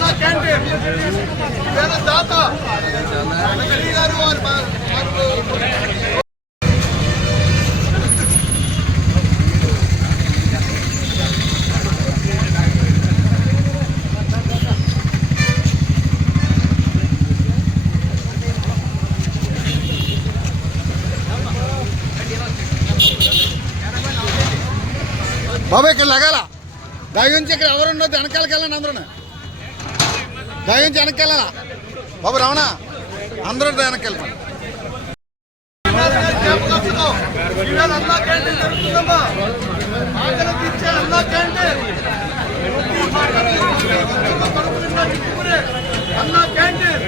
అన్న క్యాంటీన్ పేద దాత గారు బాబా ఇక్కడ లగాల దయగుంచి ఇక్కడ ఎవరు ఉండొద్దు వెనకాలకి వెళ్ళండి అందరూ దయగుంచి వెనక్కి వెళ్ళాలా బాబు రావణ అందరూ వెనక్కి వెళ్ళండి అన్నా క్యాంటీన్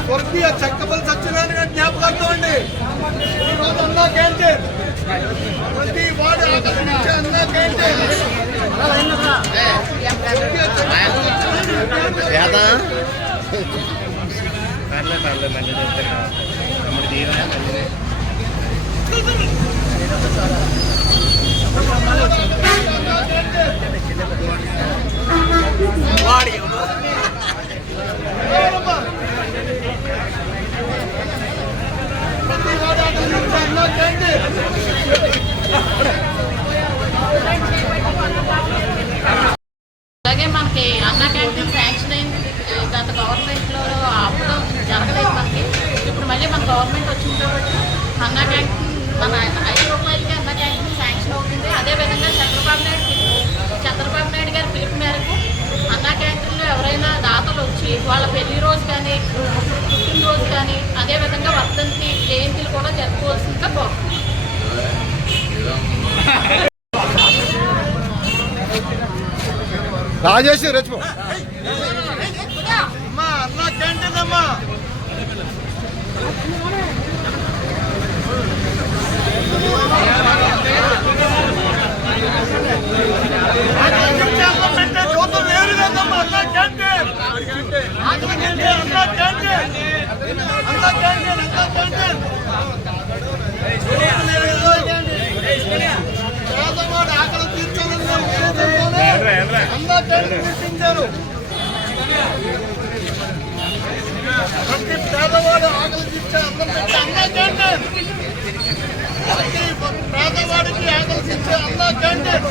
స్వర్గీయ చక్కపల్లి సత్యనారాయణ గారి జ్ఞాపకార్థం అండి ఈరోజు అన్నా క్యాంటీన్ ప్రతి వాడు ఆకర్షించే అన్నా క్యాంటీన్ అలాగే మనకి అన్నా క్యాంటీన్ శాంక్షన్ అయింది గత గవర్నమెంట్లో అప్పుడు జరగలేదు మనకి ఇప్పుడు మళ్ళీ మన గవర్నమెంట్ వచ్చింది కాబట్టి అన్నా క్యాంటీన్ మన 5 రూపాయలకి అన్నా క్యాంటీన్ శాంక్షన్ అవుతుంది. అదేవిధంగా చంద్రబాబు నాయుడు గారి పిలుపు మేరకు అన్నా క్యాంటీన్లో ఎవరైనా దాతలు వచ్చి వాళ్ళ పెళ్లి రోజు కానీ పుట్టినరోజు కానీ అదేవిధంగా వర్ధంతి జయంతిలు కూడా జరుపుకోవాల్సిందిగా కోరుతున్నాం. రాజేశ్వరి రెచ్చిపో అమ్మా అన్నా క్యాంటీన్ అమ్మా జ్యోతులు వేరు కదమ్మా అన్నా క్యాంటీన్ అన్నా క్యాంటీన్ అన్నా క్యాంటీన్ పేదవాడు ఆకలి తీర్చాలని అన్నా క్యాంటీన్ తీర్చించారు. ప్రతి పేదవాడు ఆకలి తీర్చే అన్నం పెట్టే అన్నా క్యాంటీన్ ప్రతి పేదవాడికి ఆకలి తీర్చే అన్నా క్యాంటీన్